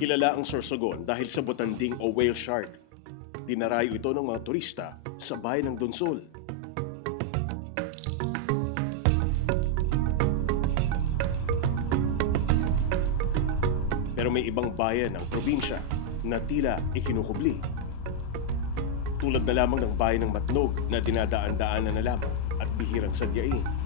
Kilala ang Sorsogon dahil sa botanding o whale shark. Dinarayo ito ng mga turista sa bayan ng Donsol. Pero may ibang bayan ng probinsya na tila ikinukubli. Tulad na lamang ng bayan ng Matnog na dinadaan-daanan na lamang at bihirang sadyain.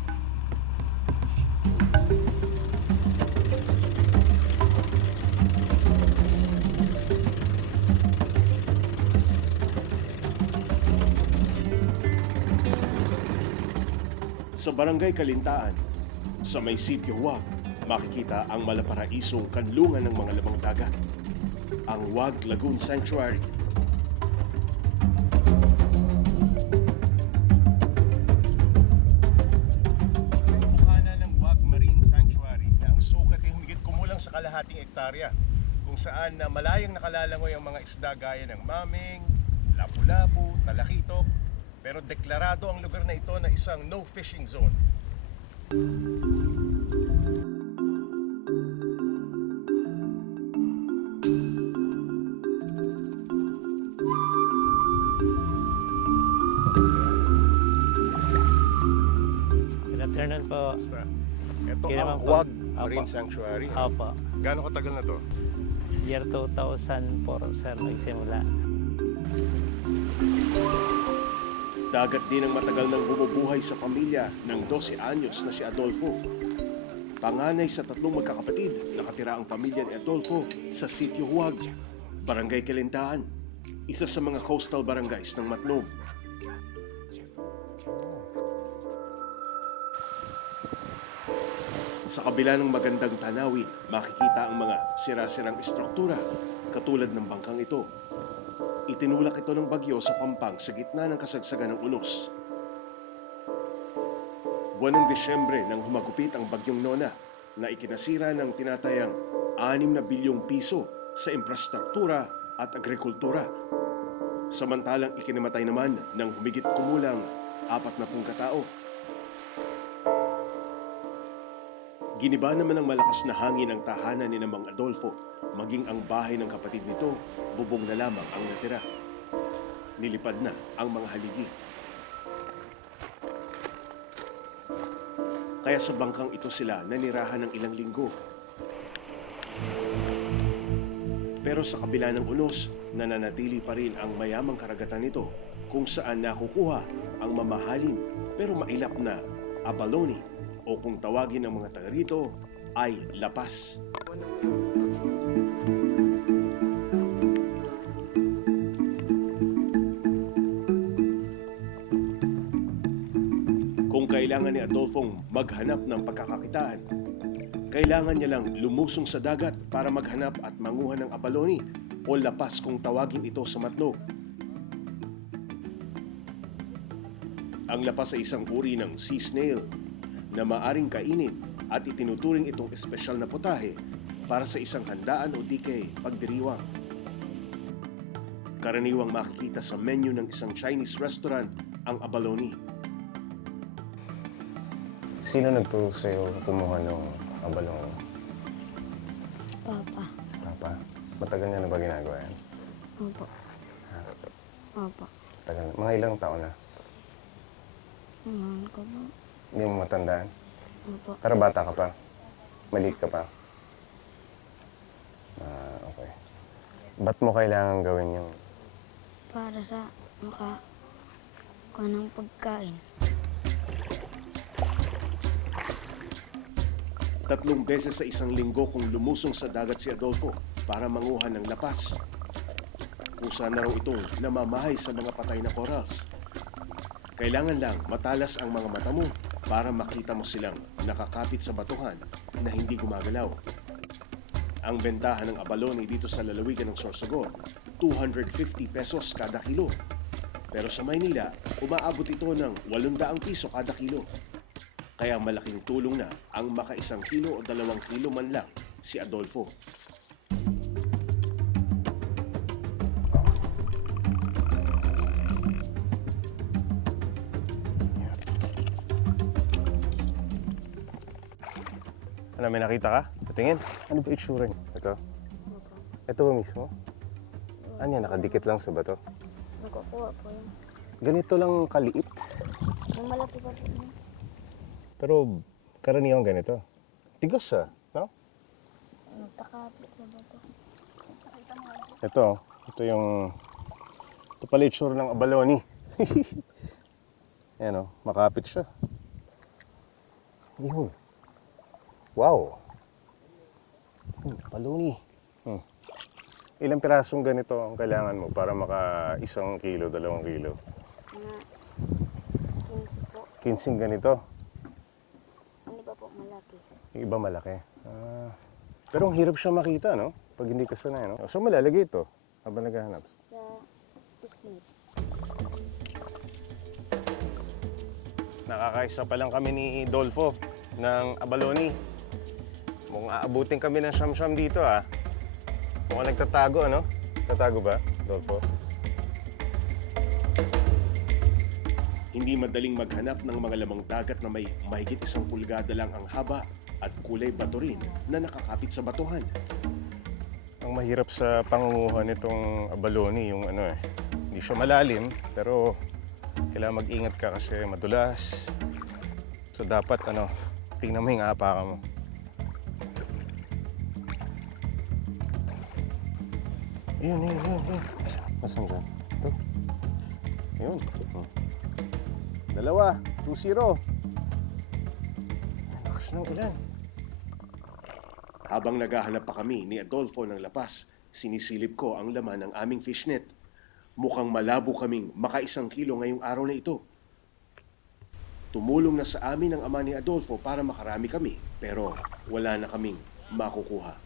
Sa Barangay Kalintaan, sa may sitio Wag, makikita ang malaparaisong kanlungan ng mga lamang dagat. Ang Wag Lagoon Sanctuary. Sa kalahating ektarya kung saan na malayang nakalalangoy ang mga isda gaya ng maming, lapu-lapu, talakitok, pero deklarado ang lugar na ito na isang no fishing zone. Good afternoon po. Basta, ito Okay ang po. Wag Apo. Marine Sanctuary. Opo. Gano'ng katagal na to? Year 2004, sir, nagsimula. Dagat din ang matagal nang bumubuhay sa pamilya ng 12 anyos na si Adolfo. Panganay sa tatlong magkakapatid, nakatira ang pamilya ni Adolfo sa Sitio Huwag, Barangay Kalintaan, isa sa mga coastal barangays ng Matnog. Sa kabila ng magandang tanawin, makikita ang mga sira-sirang istruktura katulad ng bangkang ito. Itinulak ito ng bagyo sa Pampang sa gitna ng kasagsagan ng unos. Buwan ng Disyembre nang humagupit ang bagyong Nona na ikinasira ng tinatayang 6 na bilyong piso sa infrastruktura at agrikultura. Samantalang ikinimatay naman ng humigit kumulang 40 katao. Giniba naman ng malakas na hangin ang tahanan ni Mang Adolfo, maging ang bahay ng kapatid nito, bubong na lamang ang natira. Nilipad na ang mga haligi. Kaya sa bangkang ito sila nanirahan ng ilang linggo. Pero sa kabila ng unos, nananatili pa rin ang mayamang karagatan nito kung saan nakukuha ang mamahalin pero mailap na abalone o kung tawagin ng mga taga rito ay lapas. Kung kailangan ni Adolfong maghanap ng pagkakakitaan, kailangan niya lang lumusong sa dagat para maghanap at manguha ng abalone o lapas kung tawagin ito sa matnog. Ang lapas ay isang uri ng sea snail na maaring kainin at itinuturing itong espesyal na putahe para sa isang handaan o di kay pagdiriwang. Karaniwang makikita sa menu ng isang Chinese restaurant ang abalone. Sino nagturo sa'yo kumuha ng abalong Papa. sa papa? Matagal niya na ba ginagawa yan? Opo. Opo. Tagal na. Mga ilang taon na? Ngayon ko po. Hindi mo matandaan? Opo. Pero bata ka pa? Maliit ka pa? Ah, okay. Ba't mo kailangan gawin yung Para sa maka kuha ng pagkain. Tatlong beses sa isang linggo kung lumusong sa dagat si Adolfo para manguha ng lapas. Kusa na raw itong namamahay sa mga patay na corals. Kailangan lang matalas ang mga mata mo para makita mo silang nakakapit sa batuhan na hindi gumagalaw. Ang bentahan ng abalone dito sa lalawigan ng Sorsogon, 250 pesos kada kilo. Pero sa Maynila, umaabot ito ng 800 piso kada kilo. Kaya malaking tulong na ang makaisang kilo o dalawang kilo man lang si Adolfo. Ano, may nakita ka? Patingin. Ano ba itsura niya? Ito? Ito ba mismo? Ano yan, nakadikit lang sa bato? Nakukuha po yun. Ganito lang kaliit. Yung malaki pa po yun. Pero karaniwang ganito. Tigas siya, no? Nagtakapit sa bato. Ito, ito yung... Ito pala itsura ng abalone. Ayan o, makapit siya. Yun. Wow. Hmm, abalone. Hmm. Ilang pirasong ganito ang kailangan mo para maka isang kilo, dalawang kilo? Mga 15 po. 15 ganito. Ano ba po malaki? Yung iba malaki. Ah, pero ang hirap siya makita, no? Pag hindi ka sanay, no? So, malalagay ito habang naghahanap. Sa isip. Nakakaisa pa lang kami ni Dolfo ng Abalone. Mukhang aabutin kami ng siyam-siyam dito, ah. Mukhang nagtatago, ano? Tatago ba, Dolfo? Hindi madaling maghanap ng mga lamang dagat na may mahigit isang pulgada lang ang haba at kulay bato rin na nakakapit sa batuhan. Ang mahirap sa pangunguha nitong abalone, yung ano eh, hindi siya malalim, pero kailangan mag-ingat ka kasi madulas. So dapat ano, tingnan mo yung apakan mo. Yun, yun, yun, yun. Nasaan dyan? Ito. Yun. Hmm. Dalawa. 2-0. Lakas ng ulan. Habang naghahanap pa kami ni Adolfo ng lapas, sinisilip ko ang laman ng aming fishnet. Mukhang malabo kaming makaisang kilo ngayong araw na ito. Tumulong na sa amin ang ama ni Adolfo para makarami kami, pero wala na kaming makukuha.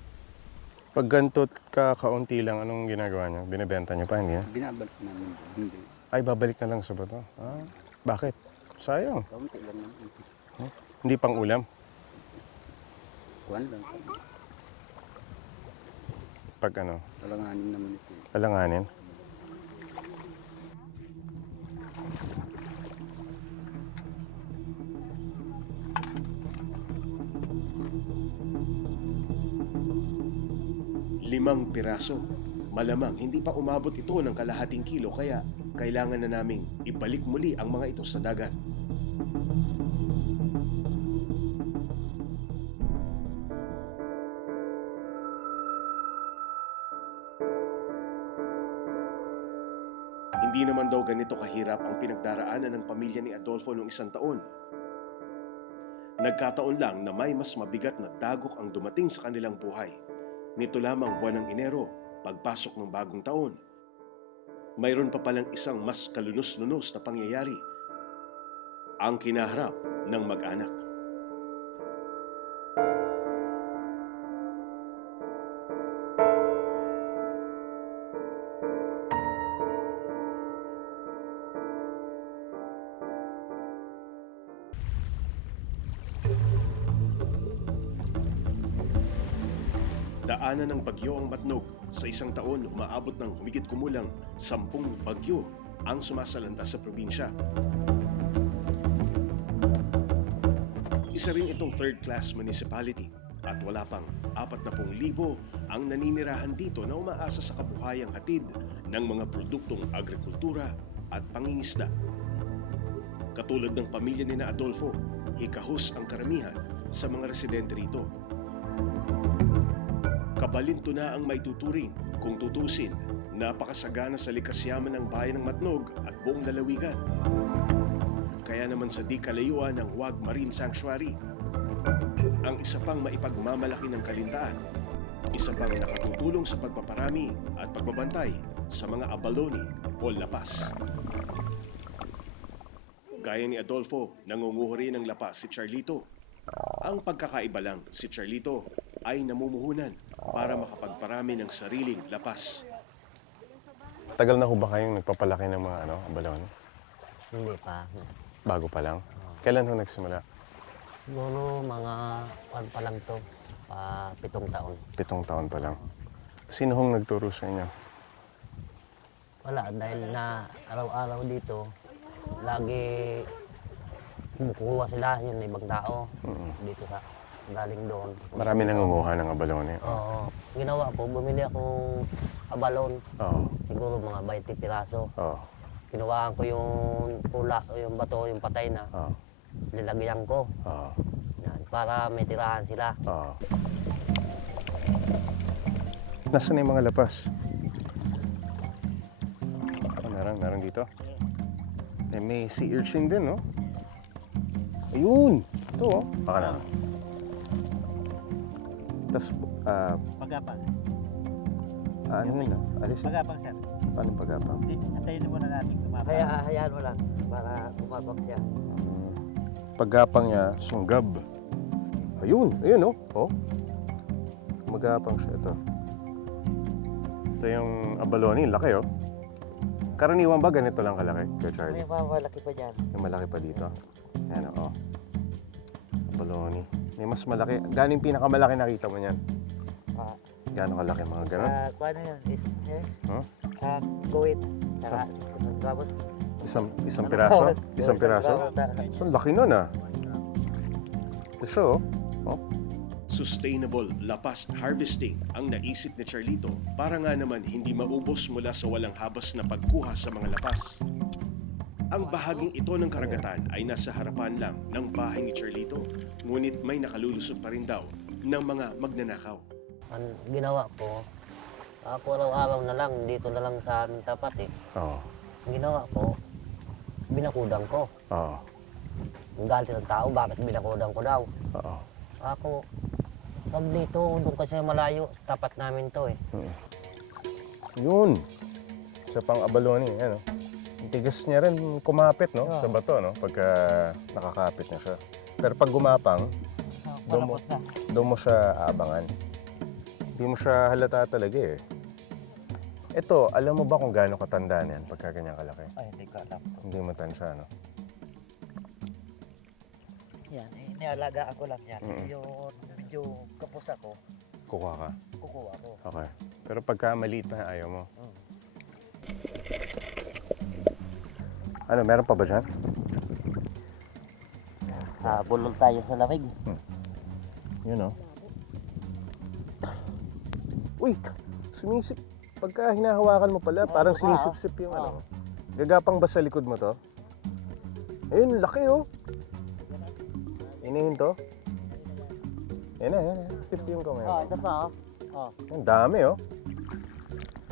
Pag ganito ka kaunti lang, anong ginagawa niyo? Binibenta niyo pa, hindi na? Binabalik namin. Hindi. Ay, babalik na lang sa bato. Ah, bakit? Sayang. Kaunti lang naman. Hindi pang ulam. Kuhan lang. Pag ano, Talanganin naman ito. eh. alanganin. Limang piraso. Malamang hindi pa umabot ito ng kalahating kilo kaya kailangan na naming ibalik muli ang mga ito sa dagat. Hindi naman daw ganito kahirap ang pinagdaraanan ng pamilya ni Adolfo noong isang taon. Nagkataon lang na may mas mabigat na dagok ang dumating sa kanilang buhay. Nito lamang buwan ng Enero, pagpasok ng bagong taon. Mayroon pa palang isang mas kalunos-lunos na pangyayari. Ang kinaharap ng mag-anak. Daanan ng bagyo ang matnog. Sa isang taon, umaabot ng humigit kumulang sampung bagyo ang sumasalanta sa probinsya. Isa rin itong third-class municipality at wala pang 40,000 ang naninirahan dito na umaasa sa kabuhayang hatid ng mga produktong agrikultura at pangingisda. Katulad ng pamilya ni na Adolfo, hikahos ang karamihan sa mga residente rito. Kabalinto na ang may tuturing kung tutusin, napakasagana sa likas yaman ng bayan ng Matnog at buong lalawigan. Kaya naman sa di kalayuan ng Wag Marine Sanctuary, ang isa pang maipagmamalaki ng kalintaan, isa pang nakatutulong sa pagpaparami at pagbabantay sa mga abalone o lapas. Gaya ni Adolfo, nangunguho rin ng lapas si Charlito. Ang pagkakaiba lang, si Charlito ay namumuhunan para makapagparami ng sariling lapas. Tagal na ho ba kayong nagpapalaki ng mga ano, abalone? Hindi pa. Bago pa lang? Kailan ho nagsimula? Siguro mga pan pa lang to. Pa pitong taon. Pitong taon pa lang. Sino hong nagturo sa inyo? Wala, dahil na araw-araw dito, lagi kumukuha sila yung ibang tao Mm. dito sa galing doon. Marami nangunguha ng abalone. Oo. Ginawa ko, bumili akong abalon. Oo. Siguro mga 20 piraso. Oo. Kinuhaan ko yung pula, yung bato, yung patay na. Oo. Lilagyan ko. Oo. Yan, para may tirahan sila. Oo. Nasaan na yung mga lapas? Ah, meron, meron dito. Eh, may sea urchin din, no? Ayun! Ito, oh. Baka na. Tapos, ah, Pagapang. ah, ano yun, ah? Alis, Pagapang, sir. paano pagapang? Antayin muna natin kumapang. Kaya hayaan mo lang para kumabag siya. Pagapang niya, sunggab. Ayun, ayun, oh. Oh. Magapang siya, ito. Ito yung abalone, laki, oh. Karaniwan ba ganito lang kalaki, Kuya Charlie? May malaki pa dyan. Yung malaki pa dito. Ayan o. Oh. Baloney. May mas malaki. Galing pinakamalaki nakita mo niyan. Ah. Gaano kalaki mga ganun? Sa, kung ano yun, is, eh, Huh? sa Kuwait. Sa- tapos, Isang, isang piraso? oh, Isang piraso? So, ang laki nun ah. Ito siya oh. Sustainable lapas harvesting ang naisip ni Charlito para nga naman hindi maubos mula sa walang habas na pagkuha sa mga lapas. Ang bahaging ito ng karagatan ay nasa harapan lang ng bahay ni Charlito, ngunit may nakalulusot pa rin daw ng mga magnanakaw. Ang ginawa ko, ako araw-araw na lang, dito na lang sa aming tapat eh. Oo. Ang ginawa ko, binakudang ko. Oo. Ang galit ng tao, bakit binakudang ko daw? Oo. Ako, wag dito, doon kasi malayo, tapat namin to eh. Yun. Sa pang abalone. Ano? Tigas niya rin kumapit no? sa bato no? pagka nakakapit na siya. Pero pag gumapang, doon mo, doon mo siya aabangan. Hindi mo siya halata talaga eh. Ito, alam mo ba kung gaano katanda na yan pagka ganyan kalaki? Ay, hindi ko alam. Hindi mo tansya, no? Yan, eh, nialagaan ko lang yan. Mm. Yung medyo kapos ako, Kukuha ka. kukuha ko. Okay. Pero pagka maliit na, ayaw mo. Mm. Ano, meron pa ba dyan? Habulol tayo sa lamig. Yun, oh. Uy! Sumisip. Pagka hinahawakan mo pala, parang mukha, sinisip-sip yung ano. Gagapang ba sa likod mo to? Ayun, laki oh. Inihin to. Yan na, yan na. Tip yung kamay Oh, ito pa oh. Oh, Ang dami oh.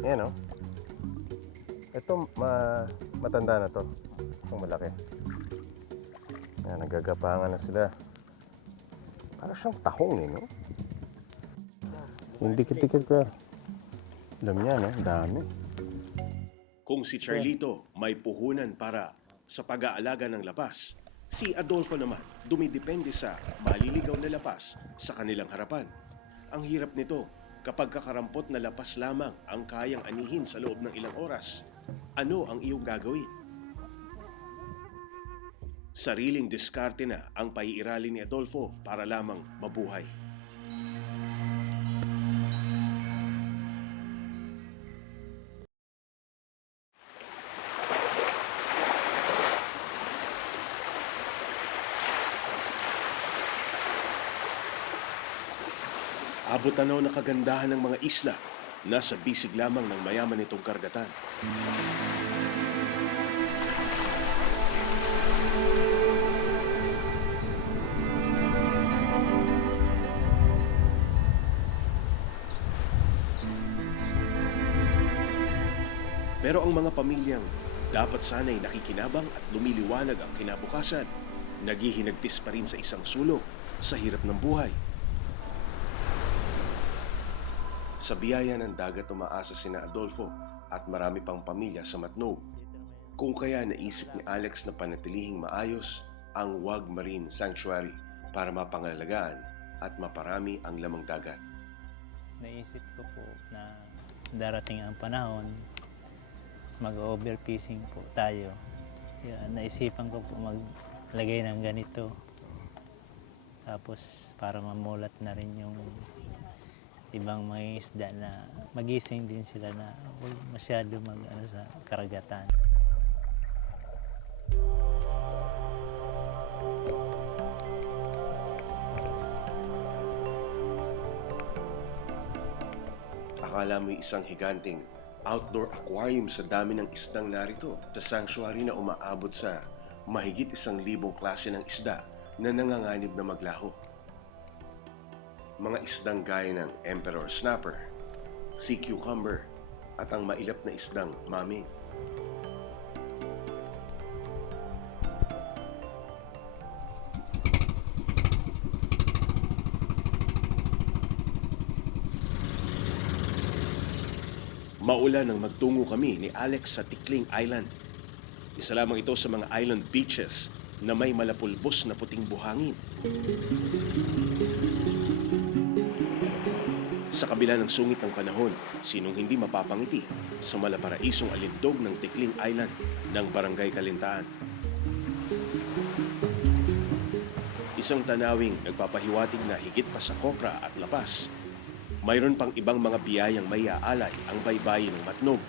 Yan oh. Ito, ma matanda na to. Itong malaki. Yan, nagagapangan na sila. Para siyang tahong eh, no? Yung dikit-dikit ko. Alam niya? Dami. Kung si Charlito may puhunan para sa pag-aalaga ng lapas, si Adolfo naman dumidepende sa maliligaw na lapas sa kanilang harapan. Ang hirap nito kapag kakarampot na lapas lamang ang kayang anihin sa loob ng ilang oras. Ano ang iyong gagawin? Sariling diskarte na ang paiirali ni Adolfo para lamang mabuhay. Abot tanaw na kagandahan ng mga isla nasa bisig lamang ng mayaman nitong karagatan. Pero ang mga pamilyang dapat sana'y nakikinabang at lumiliwanag ang kinabukasan, naghihinagpis pa rin sa isang sulok sa hirap ng buhay. Sa biyaya ng dagat umaasa sina Adolfo at marami pang pamilya sa Matnog. Kung kaya naisip ni Alex na panatilihing maayos ang Wag Marine Sanctuary para mapangalagaan at maparami ang lamang dagat. Naisip ko po na darating ang panahon, mag-overfishing po tayo. Yan, naisipan ko po maglagay ng ganito. Tapos para mamulat na rin yung ibang mga isda na magising din sila na huwag masyado mag ano, sa karagatan. Akala mo isang higanting outdoor aquarium sa dami ng isdang narito sa sanctuary na umaabot sa mahigit isang libong klase ng isda na nanganganib na maglaho. Mga isdang gaya ng emperor snapper, sea cucumber, at ang mailap na isdang maming. Maulan nang magtungo kami ni Alex sa Tikling Island. Isa lamang ito sa mga island beaches na may malapulbos na puting buhangin. Sa kabila ng sungit ng panahon, sinong hindi mapapangiti sa malaparaisong alindog ng Tikling Island ng Barangay Kalintaan. Isang tanawing nagpapahiwatig na higit pa sa kopra at lapas mayroon pang ibang mga biyayang may aalay ang baybayin ng matnog.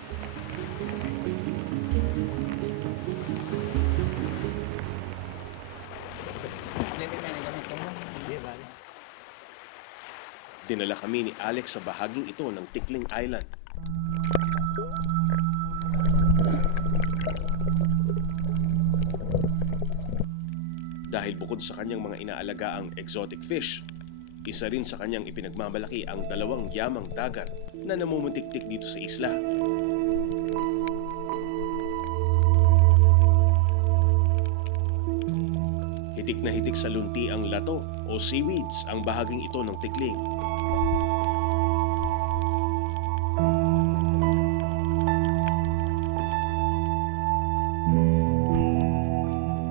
Dinala kami ni Alex sa bahaging ito ng Tikling Island. Dahil bukod sa kanyang mga inaalagaang exotic fish, isa rin sa kanyang ipinagmamalaki ang dalawang yamang dagat na namumutiktik dito sa isla. Hitik na hitik sa lunti ang lato o seaweeds ang bahaging ito ng tikling.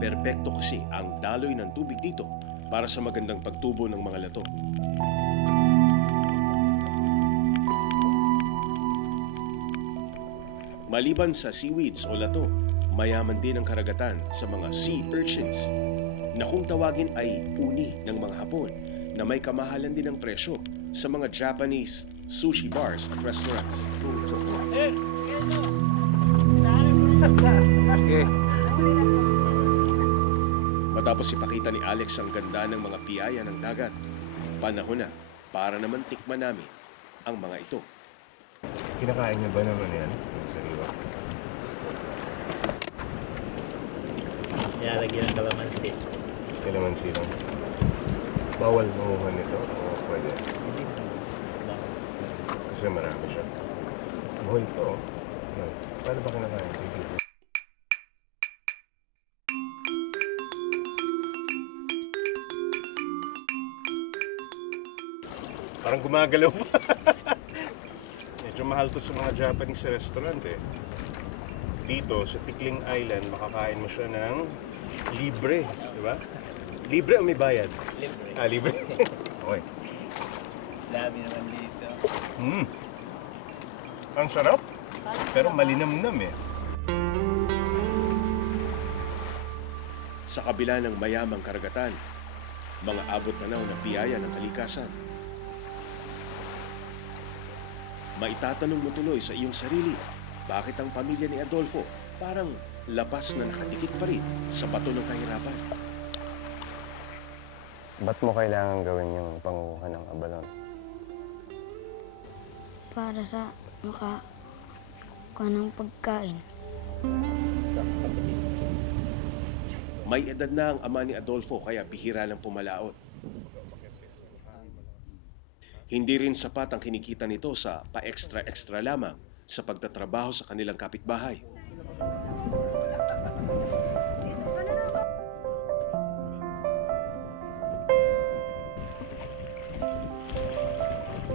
Perpekto kasi ang daloy ng tubig dito para sa magandang pagtubo ng mga lato. Maliban sa seaweeds o lato, mayaman din ang karagatan sa mga sea urchins na kung tawagin ay uni ng mga Hapon na may kamahalan din ng presyo sa mga Japanese sushi bars at restaurants. Matapos ipakita ni Alex ang ganda ng mga piyaya ng dagat, panahon na para naman tikman namin ang mga ito. Kinakain niyo ba naman yan? Sariwa? Nilalagyan ng kalamansi. Kailangan silang bawal manguha nito o pwede? Kasi marami siya. Buhay to. Paano ba kinakain? Sige. Parang gumagalaw pa. Medyo mahal to sa mga Japanese restaurant eh. Dito sa Tikling Island, makakain mo siya ng libre, di ba? Libre o may bayad? Libre. Ah, libre. okay. Dami naman dito. Mm. Ang sarap. Pero malinamnam eh. Sa kabila ng mayamang karagatan, mga abot na biyaya ng kalikasan. Maitatanong mo tuloy sa iyong sarili, bakit ang pamilya ni Adolfo parang lapas na nakadikit pa rin sa bato ng kahirapan? Ba't mo kailangan gawin yung panguha ng abalon? Para sa maka kuha ng pagkain. May edad na ang ama ni Adolfo kaya bihira lang pumalaot. Hindi rin sapat ang kinikita nito sa pa-extra-extra lamang sa pagtatrabaho sa kanilang kapitbahay.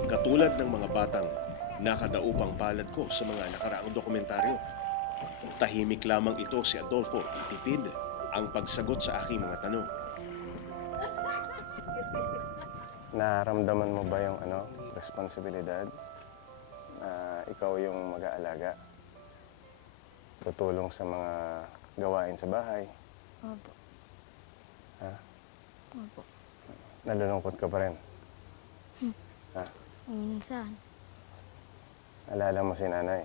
Katulad ng mga batang nakadaupang palad ko sa mga nakaraang dokumentaryo. Tahimik lamang ito si Adolfo itipid ang pagsagot sa aking mga tanong. Naramdaman mo ba yung ano, responsibilidad na ikaw yung mag-aalaga? Tutulong sa mga gawain sa bahay? Opo. Ha? Opo. Nalulungkot ka pa rin? Ha? Minsan. Alala mo si nanay?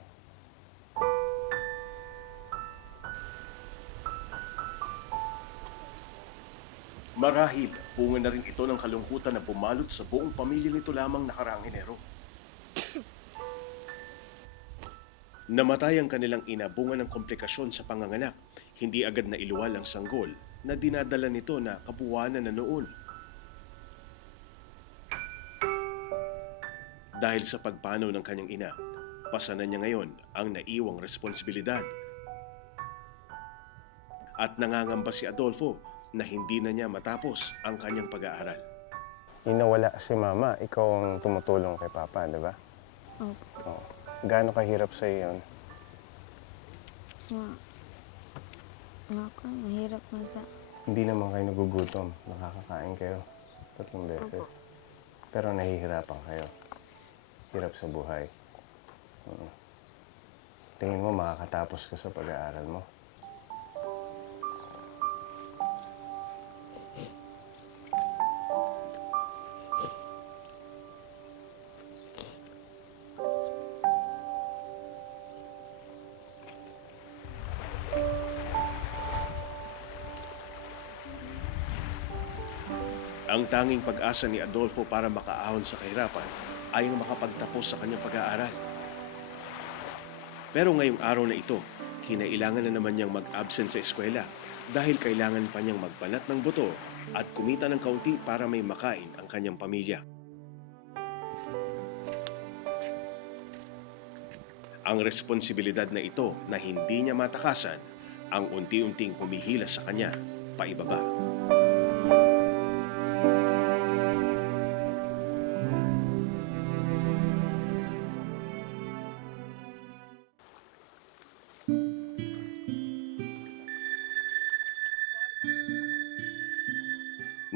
Marahil, bunga na rin ito ng kalungkutan na bumalot sa buong pamilya nito lamang nakaraang Enero. Namatay ang kanilang ina bunga ng komplikasyon sa panganganak. Hindi agad na iluwal ang sanggol na dinadala nito na kabuwanan na noon. Dahil sa pagpanaw ng kanyang ina, pasanan niya ngayon ang naiwang responsibilidad. At nangangamba si Adolfo na hindi na niya matapos ang kanyang pag-aaral. Yung nawala si mama, ikaw ang tumutulong kay papa, di ba? Opo. Oo. Gaano kahirap sa yun? Ma, ma ko, mahirap na sa... Hindi naman kayo nagugutom. Nakakakain kayo tatlong beses. Pero nahihirapan kayo. Hirap sa buhay. Oo. Tingin mo makakatapos ka sa pag-aaral mo. Ang tanging pag-asa ni Adolfo para makaahon sa kahirapan ay ang makapagtapos sa kanyang pag-aaral. Pero ngayong araw na ito, kinailangan na naman niyang mag-absent sa eskwela dahil kailangan pa niyang magbanat ng buto at kumita ng kaunti para may makain ang kanyang pamilya. Ang responsibilidad na ito na hindi niya matakasan ang unti-unting humihila sa kanya paibaba.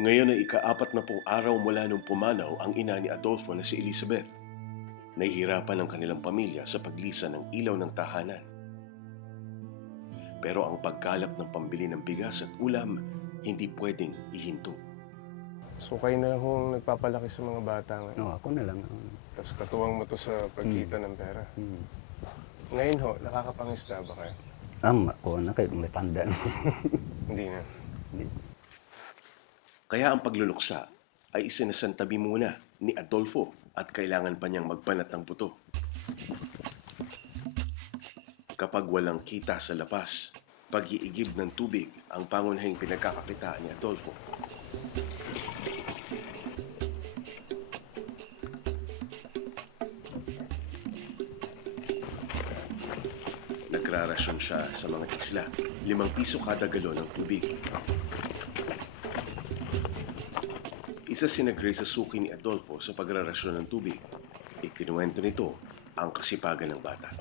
Ngayon ay ikaapat na pong araw mula nung pumanaw ang ina ni Adolfo na si Elizabeth. Nahihirapan ang kanilang pamilya sa paglisan ng ilaw ng tahanan. Pero ang pagkalap ng pambili ng bigas at ulam, hindi pwedeng ihinto. So kayo na lang kung nagpapalaki sa mga bata ngayon. No, ako na lang. Tapos katuwang mo to sa pagkita ng pera. Hmm. Ngayon ho, nakakapangisda ba kayo? Ama ko na kayo may tanda na. Hindi na. Kaya ang pagluluksa ay isinasantabi muna ni Adolfo at kailangan pa niyang magbanat ng buto. Kapag walang kita sa lapas, pag-iigib ng tubig ang pangunahing pinagkakakitaan ni Adolfo. Nagrarasyon siya sa mga isla, limang piso kada galon ng tubig. Isa sina Grace sa suki ni Adolfo sa pagrarasyon ng tubig. Ikinuwento nito ang kasipagan ng bata.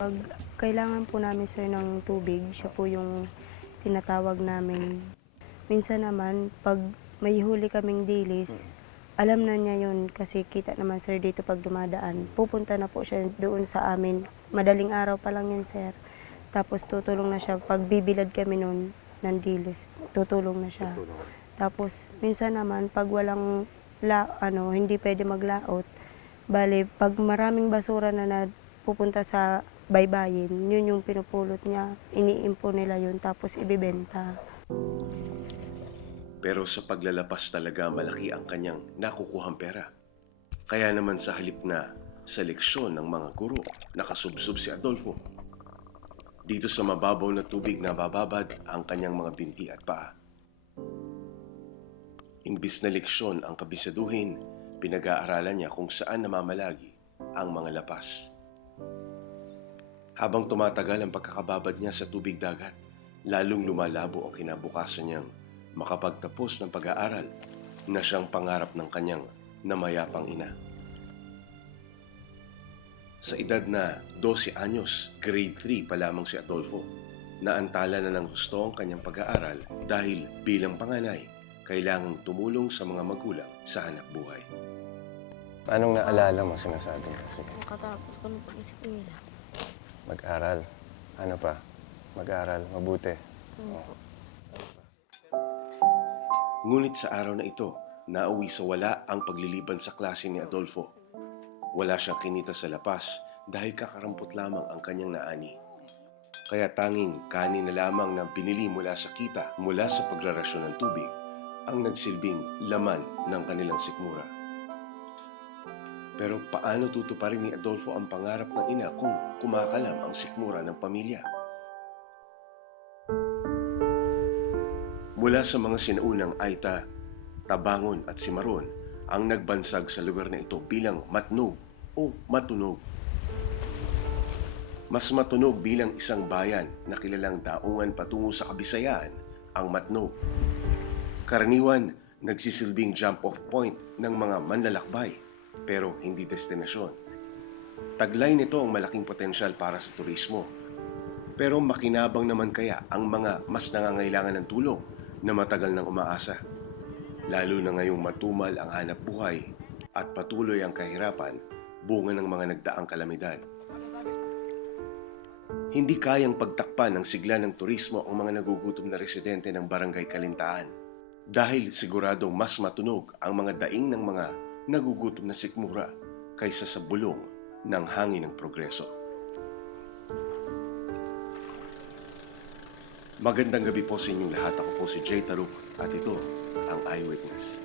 Pag kailangan po namin sir ng tubig, siya po yung tinatawag namin. Minsan naman, pag may huli kaming dilis, alam na niya yun kasi kita naman sir dito pag dumadaan. Pupunta na po siya doon sa amin. Madaling araw pa lang yan sir. Tapos tutulong na siya. Pag bibilad kami noon ng dilis, tutulong na siya. Tapos minsan naman pag walang la, ano, hindi pwede maglaot, bale pag maraming basura na pupunta sa baybayin, yun yung pinupulot niya. Iniimpo nila yun tapos ibibenta. Pero sa paglalapas talaga malaki ang kanyang nakukuhang pera. Kaya naman sa halip na sa leksyon ng mga guro, nakasubsob si Adolfo. Dito sa mababaw na tubig na bababad ang kanyang mga binti at paa. Imbis na leksyon ang kabisaduhin, pinag-aaralan niya kung saan namamalagi ang mga lapas. Habang tumatagal ang pagkakababad niya sa tubig dagat, lalong lumalabo ang kinabukasan niyang makapagtapos ng pag-aaral na siyang pangarap ng kanyang namayapang ina. Sa edad na 12 anyos, grade 3 pa lamang si Adolfo, naantala na ng gusto ang kanyang pag-aaral dahil bilang panganay, kailangang tumulong sa mga magulang sa hanap buhay. Anong naalala mo sinasabi niya? Sige, Makatapos ko ng pag-eskwela. mag-aral. Ano pa? Mag-aral. Mabuti. Ngunit sa araw na ito, nauwi sa wala ang pagliliban sa klase ni Adolfo. Wala siyang kinita sa lapas dahil kakarampot lamang ang kanyang naani. Kaya tanging kanin na lamang na binili mula sa kita mula sa pagrarasyon ng tubig ang nagsilbing laman ng kanilang sikmura. Pero paano tutuparin ni Adolfo ang pangarap ng ina kung kumakalam ang sikmura ng pamilya? Mula sa mga sinaunang Aita, Tabangon at Simaron ang nagbansag sa lugar na ito bilang matnog o matunog. Mas matunog bilang isang bayan na kilalang daungan patungo sa kabisayaan ang matnog. Karaniwan, nagsisilbing jump-off point ng mga manlalakbay pero hindi destinasyon. Taglay nito ang malaking potensyal para sa turismo. Pero makinabang naman kaya ang mga mas nangangailangan ng tulong na matagal nang umaasa. Lalo na ngayong matumal ang hanap buhay at patuloy ang kahirapan bunga ng mga nagdaang kalamidad. Hindi kayang pagtakpan ng sigla ng turismo ang mga nagugutom na residente ng Barangay Kalintaan dahil siguradong mas matunog ang mga daing ng mga nagugutom na sikmura kaysa sa bulong ng hangin ng progreso. Magandang gabi po sa inyong lahat. Ako po si Jay Taruk at ito ang Eyewitness.